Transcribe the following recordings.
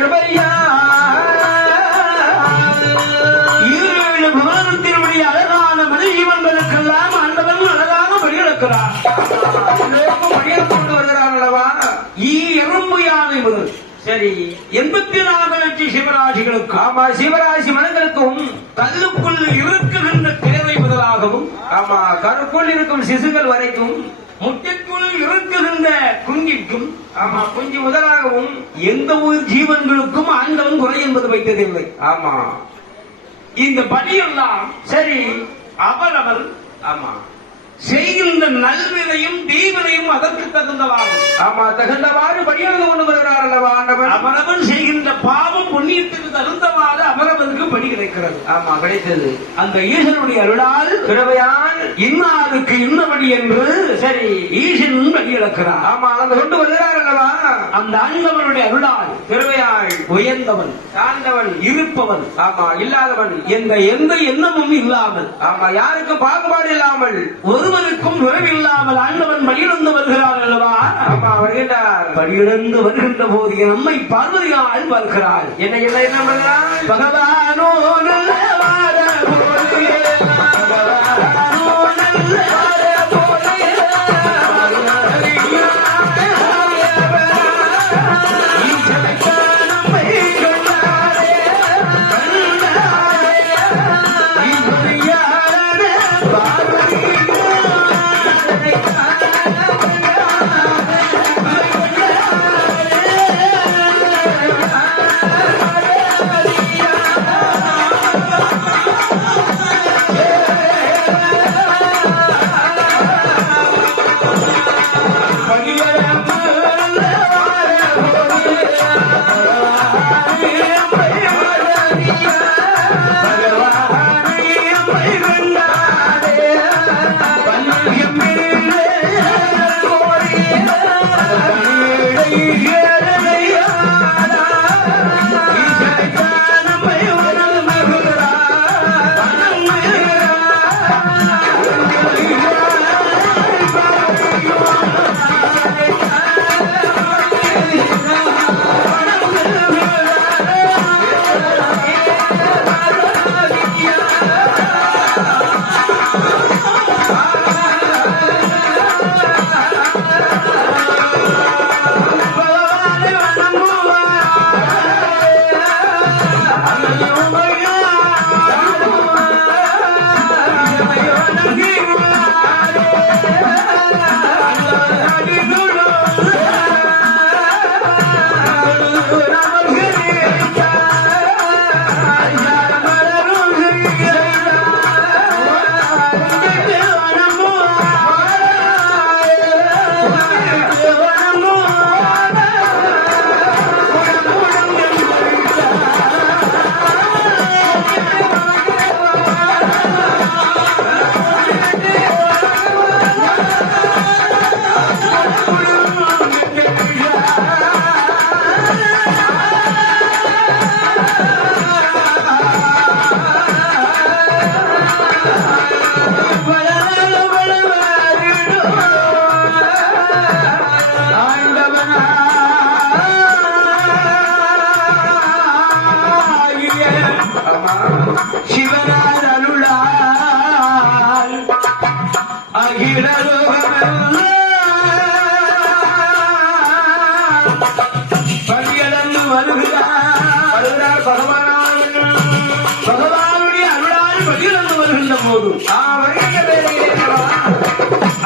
கிருபையா விமானத்தினுடைய அழகான மனிதர்களுக்கெல்லாம் ஆண்டவன் அழகாக வழியெடுக்கிறார். வழியில் கொண்டு வருகிறார் அல்லவா? எறும்பு யானை முதல் சரி 84 லட்சம் சிவராசிகளுக்கு ஆமா சிவராசி மனங்களுக்கும் கல்லுக்குள் இருக்குகின்ற தேவை முதலாகவும் ஆமா கருக்குள் இருக்கும் சிசுகள் வரைக்கும் முட்டைக்குள் இருக்குகின்ற குஞ்சிற்கும் ஆமா குஞ்சு முதலாகவும் எந்த ஒரு ஜீவன்களுக்கும் ஆண்டவன் குறை என்பது வைத்ததில்லை. ஆமா இந்த படியெல்லாம் சரி அவரவர் ஆமா செய்கின்ற நல்வினையும் தீவினையும் அதற்கு தகுந்தவாறு ஆமா தகுந்தவாறு படியாக கொண்டு வருகிறார் அல்லவா ஆண்டவன். அவரவன் செய்கின்ற பாவம் புண்ணியத்துக்கு தகுந்தவாறு அவரவருக்கு படி கிடைக்கிறது. ஆமா கிடைத்தது அந்த ஈசனுடைய அருளால் கிருபையால் இன்னாருக்கு இன்னபடி என்று சரி ஈசன் படி இழக்கிறார். ஆமா அதை கொண்டு வருகிறார் அல்லவா. அந்த ஆண்டவனுடைய அருளால் கிருபையால் உயர்ந்தவன் தாழ்ந்தவன் இருப்பவன் ஆமா இல்லாதவன் எந்த எண்ணமும் இல்லாமல் ஆமா யாருக்கு பாகுபாடு இல்லாமல் ஒருவருக்கும் உறவில்லாமல் ஆண்டவன் படியிழந்து வருகிறார் அல்லவா. ஆமா வருகின்றார். படியிழந்து வருகின்ற போது நம்மை பார்வதியால் பார்க்கிறார். என்ன என்ன என்ன பண்ணுறார் பகவானோ சிவனார் அருளால் பகிழந்து வருகிறார் பகவானுடைய அருளால் பகிழந்து வருகின்ற போது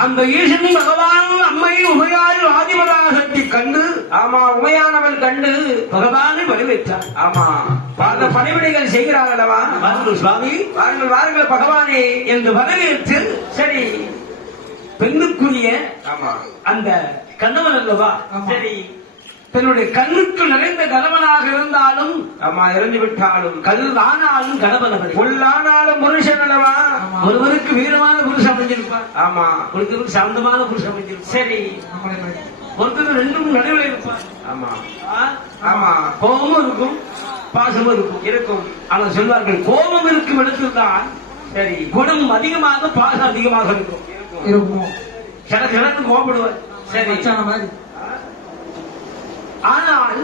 அந்த ஈசன் பகவான் அம்மை உமையாள் ஆதிபராசக்தி கண்டு ஆமா உமையானவள் கண்டு பகவானை வரவேற்றார். ஆமா அந்த பணிவிடைகள் செய்கிறார் அல்லவா. வாருங்கள் சுவாமி வாருங்கள் வாருங்கள் பகவானே என்று வரவேற்று சரி பெண்ணுக்குரிய ஆமா அந்த கணவன் அல்லவா சரி தன்னுடைய கண்ணுக்கு நிறைந்த கணவனாக இருந்தாலும் ஆமா இறந்து விட்டாலும் கல் ஆனாலும் கணவன் உள்ளானாலும் புருஷன் அல்லவா. ஒருவருக்கு வீரமான புருஷன் அமைஞ்சிருப்பார். ஆமா ஒருத்தருக்கு சாந்தமான புருஷன் அமைஞ்சிருப்பார். சரி ஒருத்தருக்கு ரெண்டும் நடுவில் இருப்பார். ஆமா ஆமா கோபமும் இருக்கும் பாசமும் இருக்கும். ஆனால் சொல்வார்கள் கோபம் இருக்கும் இடத்தில்தான் சரி குணம் அதிகமாக பாசம் அதிகமாக இருக்கும். கிழக்கு கோபப்படுவார். சரி ஆனால்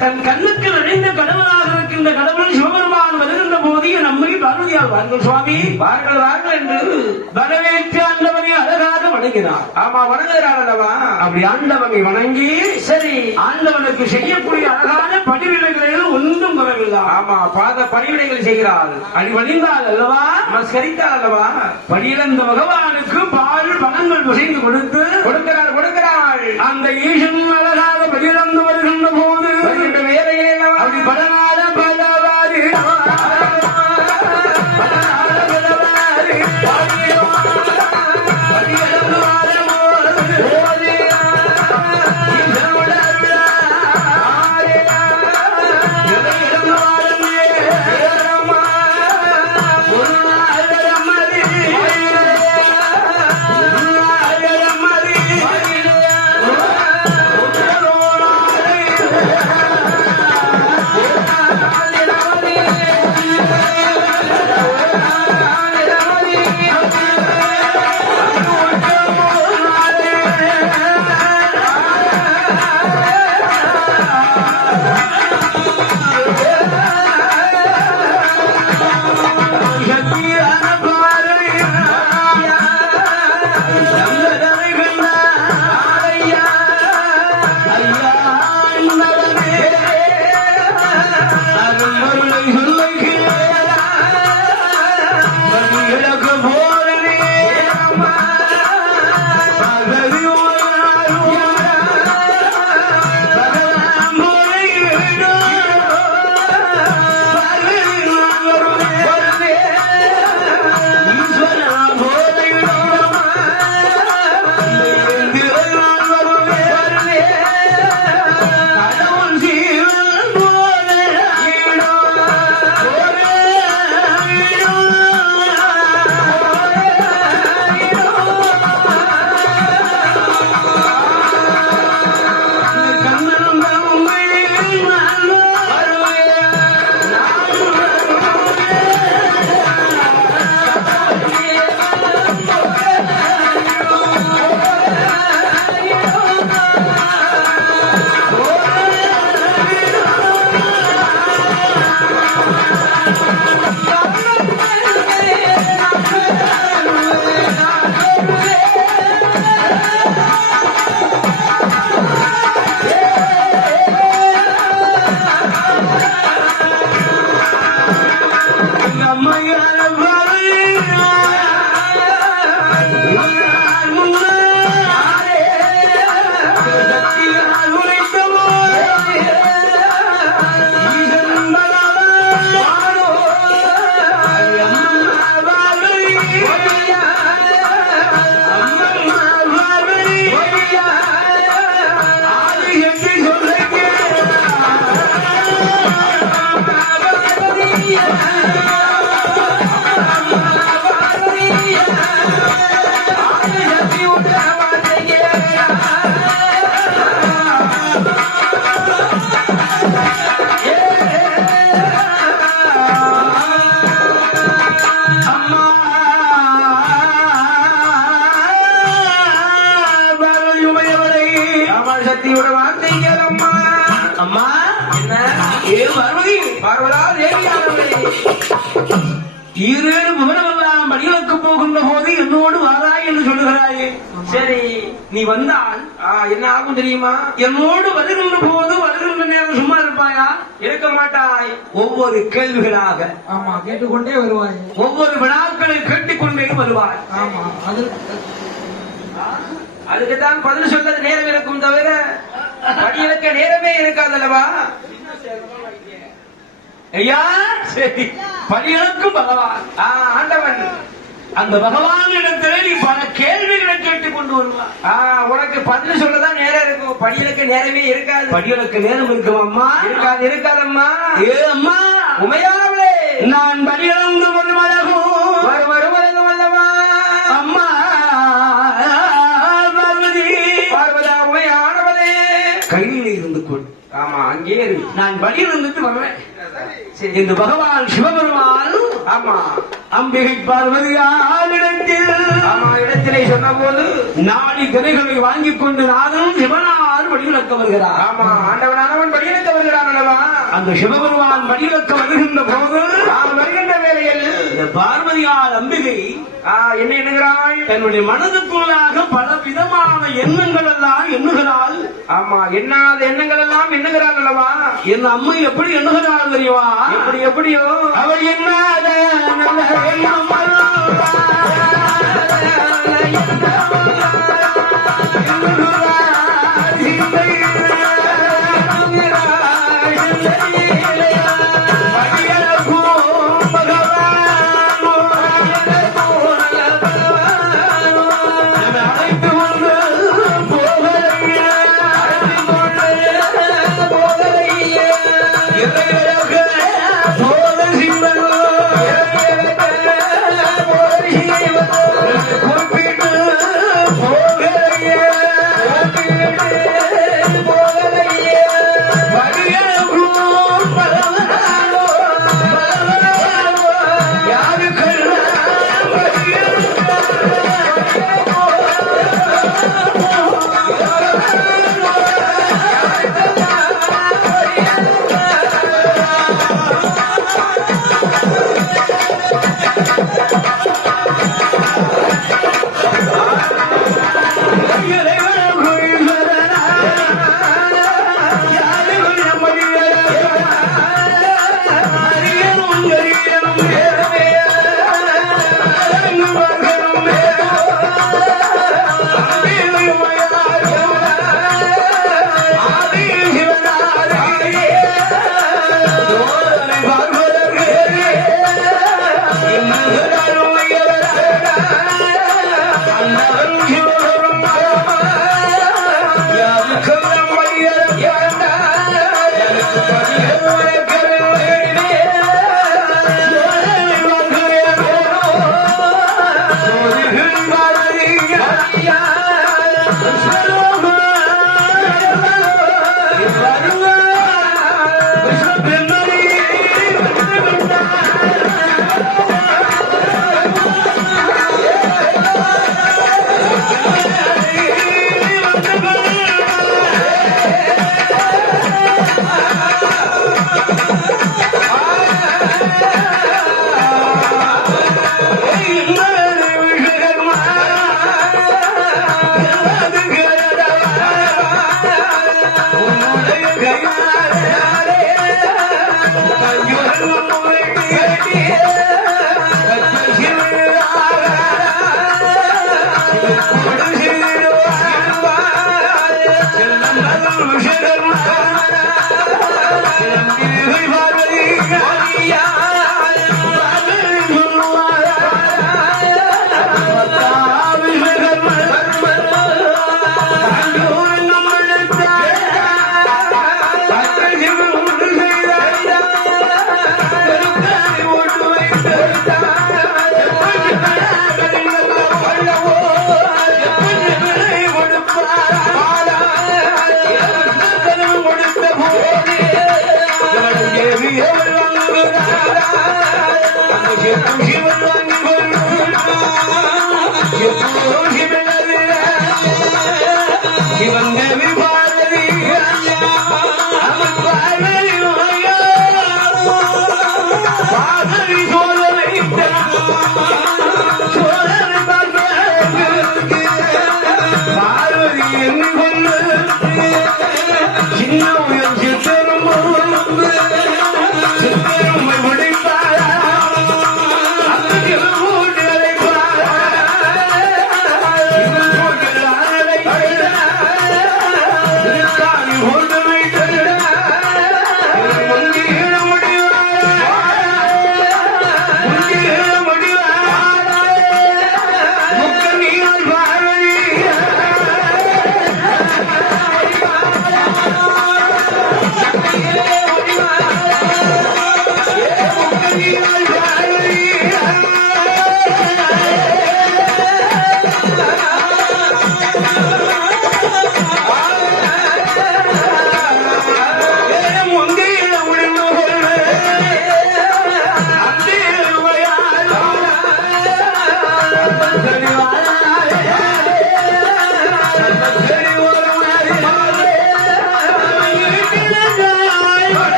தன் கண்ணுக்கு நிறைந்த கடவுளாக இருக்கின்ற கடவுள் சிவபெருமான் வருகின்ற போது நம்மை பார்வதியால் வாருங்கள் சுவாமி வாருங்கள் வாருங்கள் என்று வரவேற்று ஆண்டவனை அழகாக வணங்கினார். ஆமா வணங்குகிறார் அல்லவா? அப்படி ஆண்டவனை வணங்கி சரி ஆண்டவனுக்கு செய்யக்கூடிய அழகான பணிவிடைகளில் ஒன்றும் வரவில்லை. ஆமா பாத பணிவிடைகள் செய்கிறாள். அது வணிந்தாள் அல்லவா? நமஸ்கரித்தாள் அல்லவா? பணியிழந்த பகவானுக்கு பால் பணங்கள் புசைந்து கொடுக்கிறாள். அந்த ஈசன் அழகாக பணியிழந்து வருகின்ற போது வேலையில் அப்படி படநாட பலவாரி சக்தியோட வார்த்தைகள் அம்மா அம்மா என்ன ஏ பார்வதி பார்வதா தேவியானவளே ஈரேழு புவனமெல்லாம் மடிகளுக்கு போகின்ற போது என்னோடு வாராய் என்று சொல்லுகிறாயே. சரி நீ வந்தால் என்ன ஆகும் தெரியுமா? என்னோடு வருகின்ற போது வருகின்ற நேரம் சும்மா இருப்பாயா? இருக்க மாட்டாய். ஒவ்வொரு கேள்விகளாக ஆமா கேட்டுக்கொண்டே வருவாய். ஒவ்வொரு வினாக்களை கேட்டுக்கொண்டே வருவாய். ஆமா அதுக்குத்தான் பதில் சொல்றது நேரம் இருக்கும் தவிர படியலுக்க நேரமே இருக்காதல்லவா? ஐயா சரி படியலுக்கும் பகவான் ஆண்டவன் அந்த பகவானிடத்திலே நீ பல கேள்விகளை கேட்டுக் கொண்டு வருவார். உனக்கு பதில் சொல்லதான் நேரம் இருக்கும். படியலுக்கு நேரமே இருக்காது. படியலுக்கு நேரம் இருக்கும் அம்மா? இருக்காதம்மா. ஏ அம்மா உமையானவளே நான் படியலந்து வருவதகும் வருவதகும் அல்லவா அம்மா பார்வதா உமையானவளே கையில் இருந்து கொள். ஆமா அங்கே நான் படியில் இருந்துட்டு வருவேன். இந்த பகவான் சிவபெருமான் ஆமா அம்பிகை பார்வதியாளிடத்தில் ஆமா இடத்திலே சொன்ன போது நாடி கதைகளை வாங்கிக் கொண்டு நானும் சிவனார் வடிவிலக்க வருகிறார். ஆமா ஆண்டவனானவன் படியிலக்க வருகிறான் அல்லவா. அந்த சிவபெருமான் வடிவிலக்க வருகின்ற போது வருகின்ற வேளையில் இந்த பார்வதியார் அம்பிகை என்ன எண்ணுகிறாள்? தன்னுடைய மனதுக்குள்ளாக பல விதமான எண்ணங்கள் எல்லாம் எண்ணுகிறாள். ஆமா எண்ணாத எண்ணங்கள் எல்லாம் எண்ணுகிறாள் அல்லவா. என் அம்மை எப்படி எண்ணுகிறாள் தெரியுமா? எப்படியோ அவள் எண்ணாத நல்ல எண்ணம்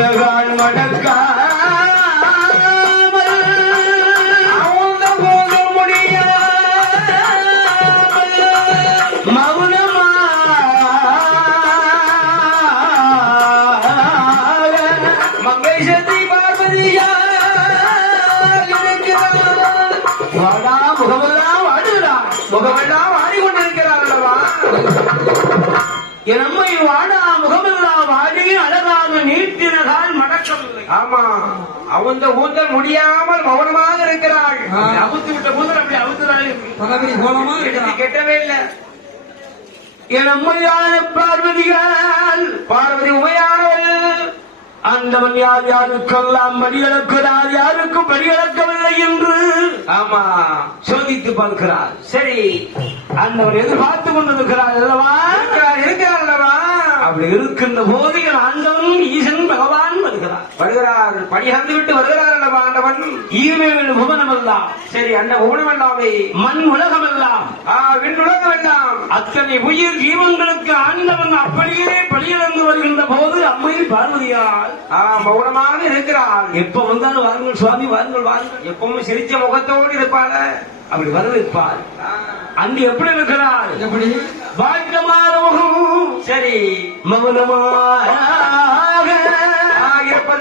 நீட்டினகால் மடக்காமல் அவுந்த போக முடியாமல் மங்கை சதி பார்வதியா இருக்கிறார். வாடா முகமெல்லாம் வாடுகிறான். முகமெல்லாம் ஆடிக்கொண்டிருக்கிறார் அல்லவா? என் அம்மை வாடா முகமெல்லாம் வாடி அழகாக நீட்டினகால் மடக்கவில்லை. ஆமா, அவுந்த ஊந்தல் முடியாமல் மௌனமாக இருக்கிறாள். அவுத்து விட்ட போது அப்படி அவுத்துறாரு. எடுத்து கெட்டவே இல்லை. என் அம்மையான பார்வதியால் பார்வதி உமையானவள். ஆண்டவன் யார் யாருக்கெல்லாம் பலியளக்கிறார், யாருக்கும் பலியளக்கவில்லை என்று ஆமா, சோதித்து பார்க்கிறார். சரி, ஆண்டவர் எதிர்பார்த்து கொண்டிருக்கிறார் அல்லவா? இருக்கிறார் அல்லவா? அப்படி இருக்கின்ற போது என் ஆண்டவன் ஈசன் பகவான் வருகிறார். வருகிறார், பணியாந்து விட்டு வருகிறார் அல்லவா ஆண்டவன்? ஈவேல் புவனமெல்லாம், சரி, அந்த ஊனமெல்லாமே மண் உலகமெல்லாம், விண்ணுலகம் எல்லாம், அத்தனை உயிர் ஜீவங்களுக்கு ஆண்டவன் அப்படியே பலியிழந்து வருகின்ற போது அம்மை பார்வதியால் மௌனமாக இருக்கிறார். எப்ப வந்தாலும் வாருங்கள் சுவாமி, வாருங்கள் வாருங்கள், எப்பவும் சிரிச்ச முகத்தோடு இருப்பாள். அப்படி வரவேற்பார். அன்று எப்படி இருக்கிறார்? எப்படி? வாழ்க்கமான முகம், சரி, மௌனமான